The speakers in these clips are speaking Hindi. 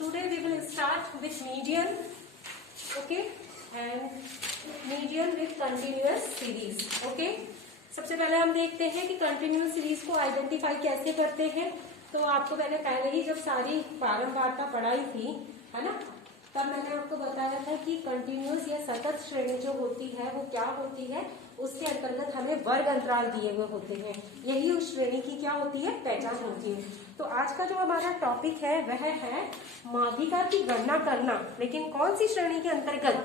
today we will start with median, okay, and median with continuous series, okay. सबसे पहले हम देखते हैं कि कंटिन्यूअस सीरीज को आइडेंटिफाई कैसे करते हैं। तो आपको मैंने पहले ही जब सारी बारंबारता पढ़ाई थी, है ना, तब मैंने आपको बताया था कि कंटिन्यूअस या सतत श्रेणी जो होती है वो क्या होती है, उसके अंतर्गत हमें वर्ग अंतराल दिए हुए होते हैं, यही उस श्रेणी की क्या होती है, पहचान होती है। तो आज का जो हमारा टॉपिक है वह है माध्यिका की गणना करना, लेकिन कौन सी श्रेणी के अंतर्गत,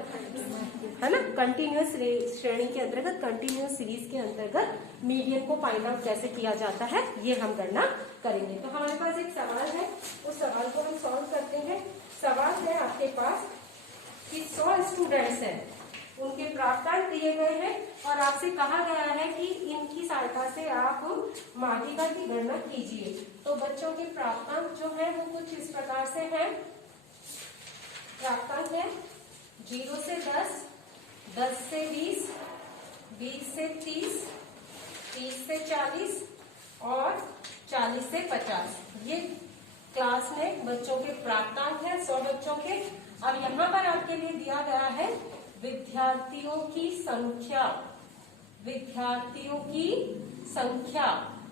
है ना, कंटिन्यूअस श्रेणी के अंतर्गत, कंटिन्यूअस सीरीज के अंतर्गत मीडियन को फाइंड आउट कैसे किया जाता है ये हम गणना करेंगे। तो हमारे पास एक सवाल है, उस सवाल को हम सॉल्व करते हैं। सवाल है आपके पास कि 100 स्टूडेंट्स हैं, उनके प्राप्तांक दिए गए हैं और आपसे कहा गया है कि इनकी सहायता से आप माध्यिका की गणना कीजिए। तो बच्चों के प्राप्तांक जो है वो कुछ इस प्रकार से हैं। प्राप्तांक है 0 से 10, 10 से 20, 20 से 30, 30 से 40 और 40 से 50। ये क्लास में बच्चों के प्राप्तांक है 100 बच्चों के। अब यहाँ पर आपके लिए दिया गया है विद्यार्थियों की संख्या। विद्यार्थियों की संख्या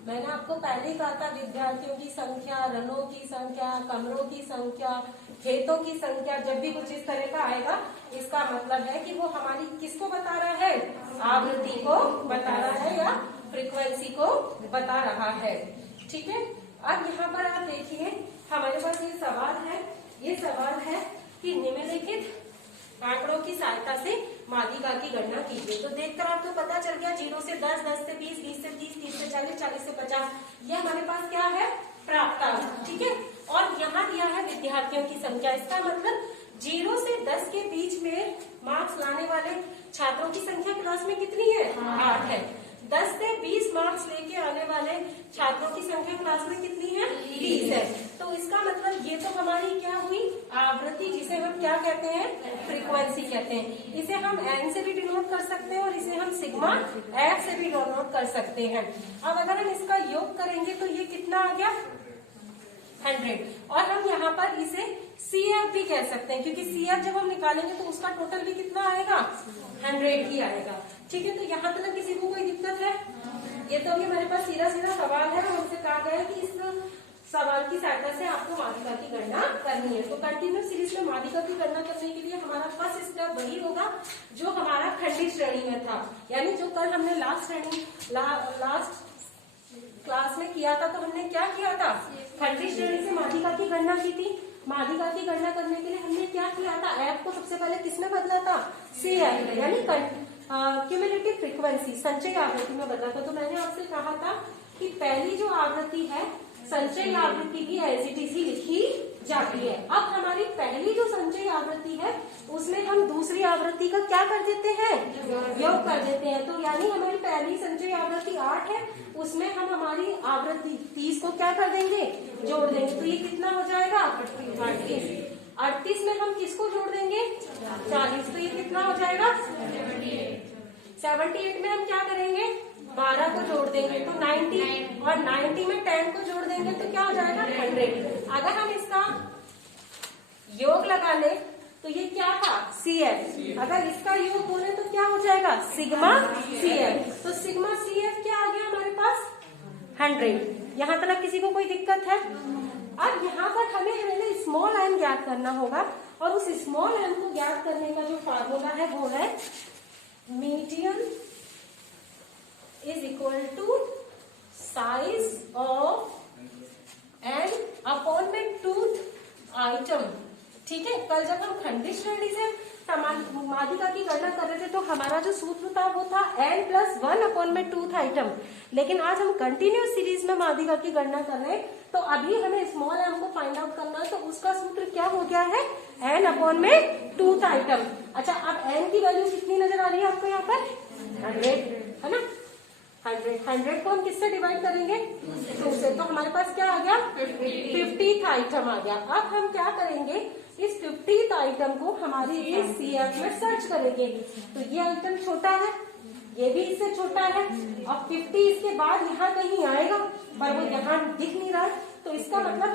मैंने आपको पहले ही कहा था, विद्यार्थियों की संख्या, रनों की संख्या, कमरों की संख्या, खेतों की संख्या, जब भी कुछ इस तरह का आएगा इसका मतलब है कि वो हमारी किसको बता रहा है, आवृत्ति को बता रहा है या फ्रीक्वेंसी को बता रहा है। ठीक है, अब यहाँ पर आप देखिए हमारे पास ये सवाल है। ये सवाल है कि निम्नलिखित आंकड़ों की सहायता से माध्यिका की गणना कीजिए। तो देखकर आपको पता चल गया 0 से 10, 10 से 20, 20 से 30, 30 से 40, 40 से 50। ये हमारे पास क्या है, प्राप्तांक। ठीक है, और यहाँ दिया है विद्यार्थियों की संख्या। इसका मतलब 0 से 10 के बीच में मार्क्स लाने वाले छात्रों की संख्या क्लास में कितनी है, 8 है। 10 से 20 मार्क्स लेके आने वाले छात्रों की संख्या क्लास में कितनी है, 20 है। तो इसका मतलब ये तो हमारी क्या हुई, आवृत्ति, जिसे हम क्या कहते हैं, फ्रीक्वेंसी कहते हैं। इसे हम एन से भी डिनोट कर सकते हैं और इसे हम सिग्मा एफ से भी डिनोट कर सकते हैं। अब अगर हम इसका योग करेंगे तो ये कितना आ गया, 100। और हम यहाँ पर इसे CF भी कह सकते हैं, क्योंकि CF जब हम निकालेंगे तो उसका टोटल भी कितना आएगा, 100 ही आएगा। ठीक है, तो यहाँ तक किसी को कोई दिक्कत है? ये तो अभी हमारे पास सीधा सीधा सवाल है और हमसे कहा गया है कि इस सवाल की सहायता से आपको माध्यिका की गणना करनी है। तो कंटिन्यूअस सीरीज में माध्यिका की गणना करने के लिए हमारा फर्स्ट स्टेप वही होगा जो हमारा खंडित श्रेणी में था, यानी जो कल हमने लास्ट क्लास में किया था। तो हमने क्या किया था, खंडित श्रेणी से माध्यिका की गणना की थी। माध्यिका की गणना करने के लिए हमने क्या किया था, एफ को सबसे पहले किसने बदला था, CF, यानी क्यूमुलेटिव फ्रीक्वेंसी, संचयी आवृत्ति में बदला था। तो मैंने आपसे कहा था कि पहली जो आवृत्ति है संचयी आवृत्ति की एज इट इज ही लिखी जाती है। अब हमारी पहली जो संचयी आवृत्ति है उसमें हम दूसरी आवृत्ति का क्या कर देते हैं, योग कर देते हैं। तो यानी हमारी पहली संचयी आवृत्ति 8 है, उसमें हम हमारी आवृत्ति 30 को क्या कर देंगे, जोड़ देंगे। तो ये कितना हो जाएगा, 38। 38 में हम किसको जोड़ देंगे, 40, तो ये कितना हो जाएगा, 78 में हम क्या करेंगे, 12 को जोड़ देंगे तो 90, और 90 में 10 को जोड़ देंगे तो क्या हो जाएगा, 100। अगर हम इसका योग लगा ले तो ये क्या था, CF। अगर इसका योग बोले तो क्या हो जाएगा, सिग्मा CF। तो सिग्मा CF क्या आ गया हमारे पास, 100। यहाँ तक किसी को कोई दिक्कत है? अब यहाँ पर हमें स्मॉल n ज्ञात करना होगा, और उस स्मॉल n को ज्ञात करने का जो फार्मूला है वो है median is equal to size of n upon में टूथ आइटम। ठीक है, कल जब हम खंडित श्रेणी से माध्यिका की गणना कर रहे थे तो हमारा जो सूत्र था वो था n+1 अपॉन में टूथ आइटम। लेकिन आज हम कंटिन्यूअस सीरीज में माध्यिका की गणना कर रहे हैं, तो अभी हमें स्मॉल m को फाइंड आउट करना है। तो उसका सूत्र क्या हो गया है, n अपॉन में टूथ आइटम। अच्छा, अब n की वैल्यू कितनी नजर आ रही है आपको यहाँ पर, 100, है ना। 100 को हम किससे डिवाइड करेंगे, 2 से। तो हमारे पास क्या आ गया, 50th आइटम आ गया। अब हम क्या करेंगे, इस 50th आइटम को हमारी इस CF में सर्च करेंगे। तो ये आइटम छोटा है, ये भी इससे छोटा है, और 50 इसके बाद यहाँ कहीं आएगा पर वो यहाँ दिख नहीं रहा, तो इसका मतलब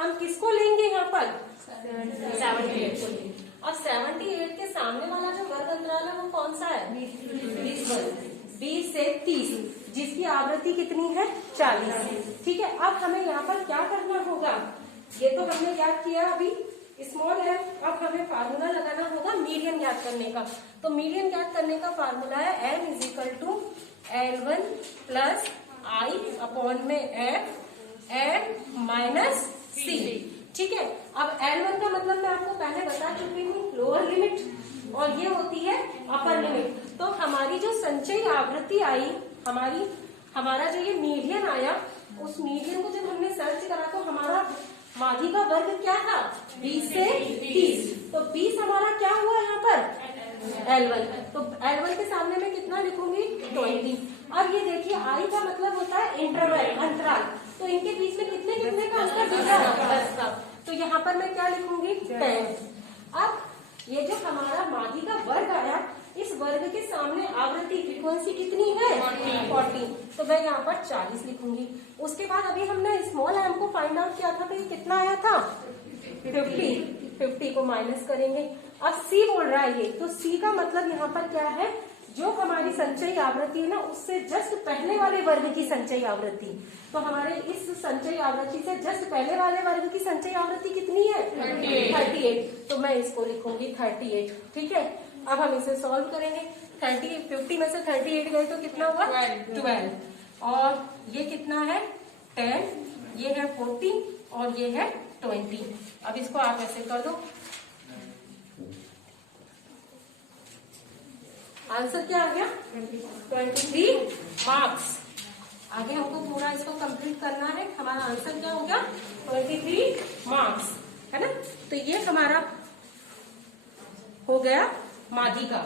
हम किसको लेंगे यहाँ पर 78 को लेंगे। अब 78 के सामने वाला जो वर्ग अंतराल है वो कौन सा है 20 वर्ग, 20 से 30, जिसकी आवृत्ति कितनी है 40। ठीक है, अब हमें यहाँ पर क्या करना होगा, ये तो हमने याद किया अभी स्मॉल है, अब हमें फार्मूला लगाना होगा मीडियन ज्ञात करने का। तो मीडियन ज्ञात करने का फार्मूला है m = L1 प्लस आई अपॉन में f n माइनस c। ठीक है, अब L1 का मतलब मैं आपको पहले बता चुकी हूँ लोअर लिमिट, और ये होती है अपर लिमिट। तो हमारी जो संचयी आवृत्ति आई, हमारा जो ये मीडियन आया, उस मीडियन को जब हमने सर्च करा तो हमारा माध्य का वर्ग क्या था 20 से 30। तो 20 हमारा क्या हुआ यहाँ पर L1, तो L1 के सामने मैं कितना लिखूंगी 20। अब ये देखिए I का मतलब होता है इंटरवल, अंतराल, तो इनके बीच में कितने कितने का अंतर दिख रहा है 10 का, तो यहाँ पर मैं क्या लिखूंगी 10। अब ये जो हमारा माध्य का वर्ग आया, इस वर्ग के सामने आवृत्ति फ्रीक्वेंसी कितनी है 40, तो मैं यहाँ पर 40 लिखूंगी। उसके बाद अभी हमने स्मॉल m को फाइंड आउट किया था, तो ये कितना आया था 50 को माइनस करेंगे। अब c बोल रहा है ये, तो c का मतलब यहाँ पर क्या है, जो हमारी संचयी आवृत्ति है ना, उससे जस्ट पहले वाले वर्ग की संचयी आवृत्ति। तो हमारे इस संचयी आवृत्ति से जस्ट पहले वाले वर्ग की संचयी आवृत्ति कितनी है 38, तो मैं इसको लिखूंगी 38। ठीक है, अब हम इसे सॉल्व करेंगे। 50 में से 38 गए तो कितना हुआ 12, और ये कितना है 10, ये है 40 और ये है 20। अब इसको आप ऐसे कर दो, आंसर क्या आ गया 23 मार्क्स। आगे हमको पूरा इसको कंप्लीट करना है, हमारा आंसर क्या हो गया 23 मार्क्स, है ना। तो ये हमारा हो गया माध्य का।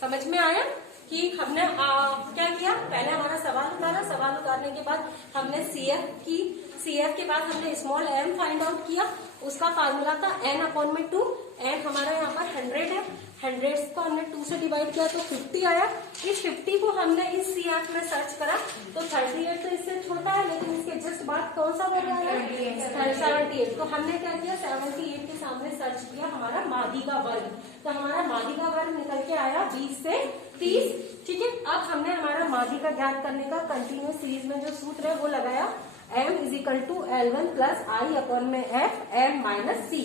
समझ में आया कि हमने क्या किया, पहले हमारा सवाल उतारा, सवाल उतारने के बाद हमने CF के बाद हमने स्मॉल m फाइंड आउट किया, उसका फार्मूला था n/2। n हमारा यहाँ पर 100 है, 100 को हमने 2 से डिवाइड किया तो 50 आया। इस 50 को हमने इस CF में सर्च करा तो 38 तो इससे छोटा है, लेकिन इसके जस्ट बाद कौन सा वर्ग आया 78। तो हमने क्या किया 78 के सामने सर्च किया हमारा माध्य का वर्ग, तो हमारा माध्य का वर्ग निकल के आया 20 से 30। ठीक है, अब हमने हमारा माध्य का ज्ञात करने का कंटिन्यूस सीरीज में जो सूत्र है वो लगाया, m = L1 प्लस आई अपॉन में f m minus c।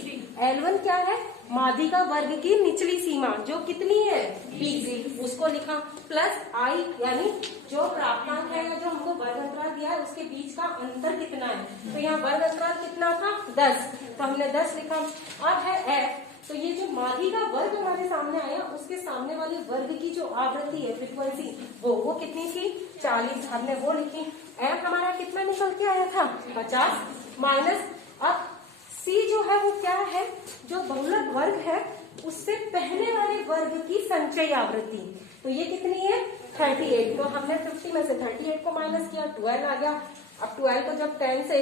L1 क्या है, माध्य का वर्ग की निचली सीमा जो कितनी है 20, उसको लिखा, प्लस i यानी जो प्राप्तांक है या जो हमको वर्ग अंतराल दिया है उसके बीच का अंतर कितना है, तो यहाँ वर्ग अंतराल कितना था 10, तो हमने 10 लिखा। अब है f, तो ये जो माध्य का वर्ग हमारे सामने आया, उसके सामने वाले वर्ग की जो आवृत्ति है फ्रीक्वेंसी वो कितनी थी 40, हमने वो लिखी। f हमारा कितना निकल के आया था 50 माइनस, अब c जो है वो क्या है, जो बहुलक वर्ग है उससे पहले वाले वर्ग की संचयी आवृत्ति, तो ये कितनी है 38। तो हमने 50 में से 38 को माइनस किया, 12 आ गया। अब 12 को जब 10 से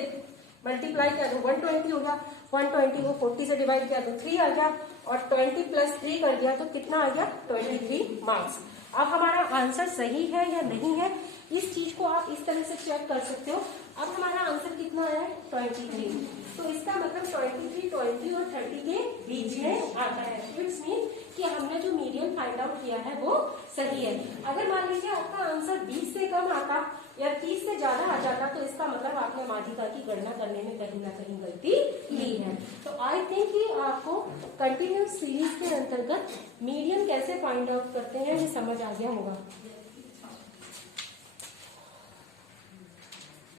मल्टीप्लाई किया तो 120 हो गया, 120 को 40 से डिवाइड किया तो 3 आ गया, और 20 प्लस 3 कर दिया तो कितना आ गया 23 मार्क्स। अब हमारा आंसर सही है या नहीं है, इस चीज को आप इस तरह से चेक कर सकते हो। अब हमारा आंसर कितना है 23, तो इसका मतलब 23, 20 और 30 के बीच में आता है। इट्स मीन कि हमने जो मीडियन फाइंड आउट किया है वो सही है। अगर मान लीजिए आपका आंसर 20 से कम आता या 30 से ज्यादा आ जाता, तो इसका मतलब आपने माध्यिका की गणना करने में कहीं ना कहीं गलती की है। तो आई थिंक कि आपको कंटिन्यूस सीरीज के अंतर्गत मीडियन कैसे फाइंड आउट करते हैं ये समझ आ गया होगा।